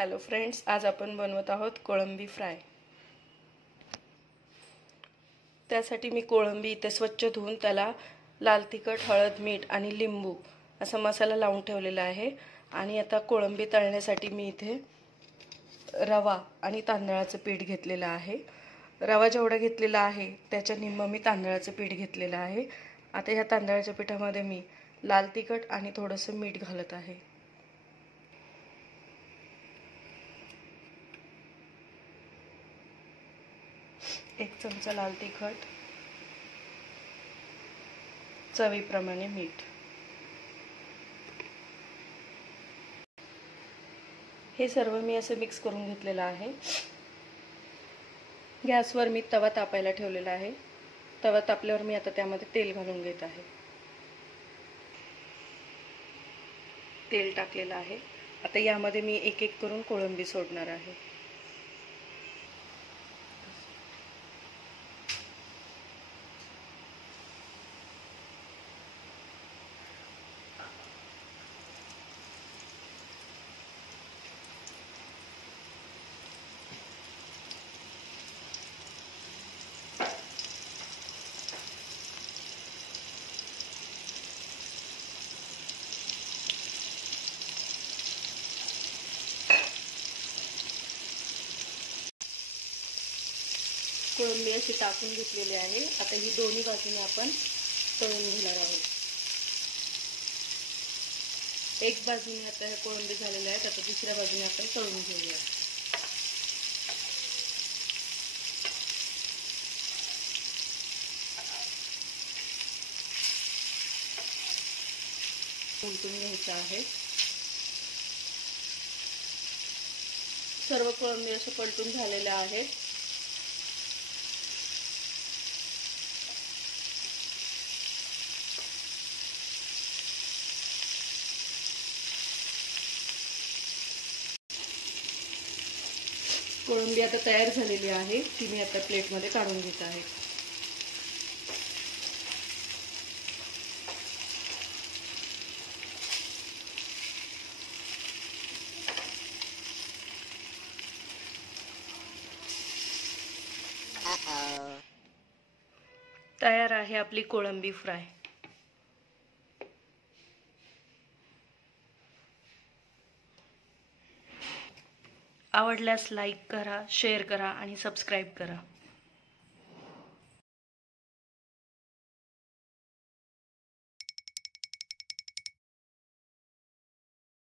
Hello friends, आज आपण बनवत आहोत कोळंबी फ्राय। त्यासाठी मी कोळंबी इथे स्वच्छ धुवून त्याला लाल तिखट, हळद, मीठ आणि लिंबू असा मसाला लावून ठेवलेला आहे। आणि आता कोळंबी तळण्यासाठी मी इथे रवा आणि तांदळाचं पीठ घेतलेलं आहे। रवा जेवढा घेतलेला आहे त्याच्या निम्म मी तांदळाचं पीठ घेतलेलं आहे। आता ह्या तांदळाच्या पिठामध्ये मी लाल तिखट आणि थोडंसं मीठ घालत आहे। एक चमचा लाल तिखट, चवीप्रमाणे मीठ। हे सर्व मी असे मिक्स करून घेतलेलं आहे। गॅसवर मी तवा तापायला ठेवलेला आहे। तवा तापल्यावर मी आता त्यामध्ये तेल घालून घेत आहे। तेल टाकलेलं आहे। आता यामध्ये मी एक एक करून कोळंबी सोडणार आहे। कोळंबी अशी टाकून घेतलेली आहे। आता ही दोन्ही बाजूने आपण तळून घेणार आहोत। एक बाजूने आता हे कोळंबी झालेले आहेत, आता दुसऱ्या बाजूने आपण तळून घेऊया। उलटून घ्यायचं आहे। सर्व कोळंबी असे पलटून झालेले आहेत। कोळंबी आता तयार झालेली आहे, ती मी आता प्लेटमध्ये काढून घेत आहे। तयार आहे आपली कोळंबी फ्राय। आवडल्यास लाईक करा, शेअर करा आणि सबस्क्राईब करा।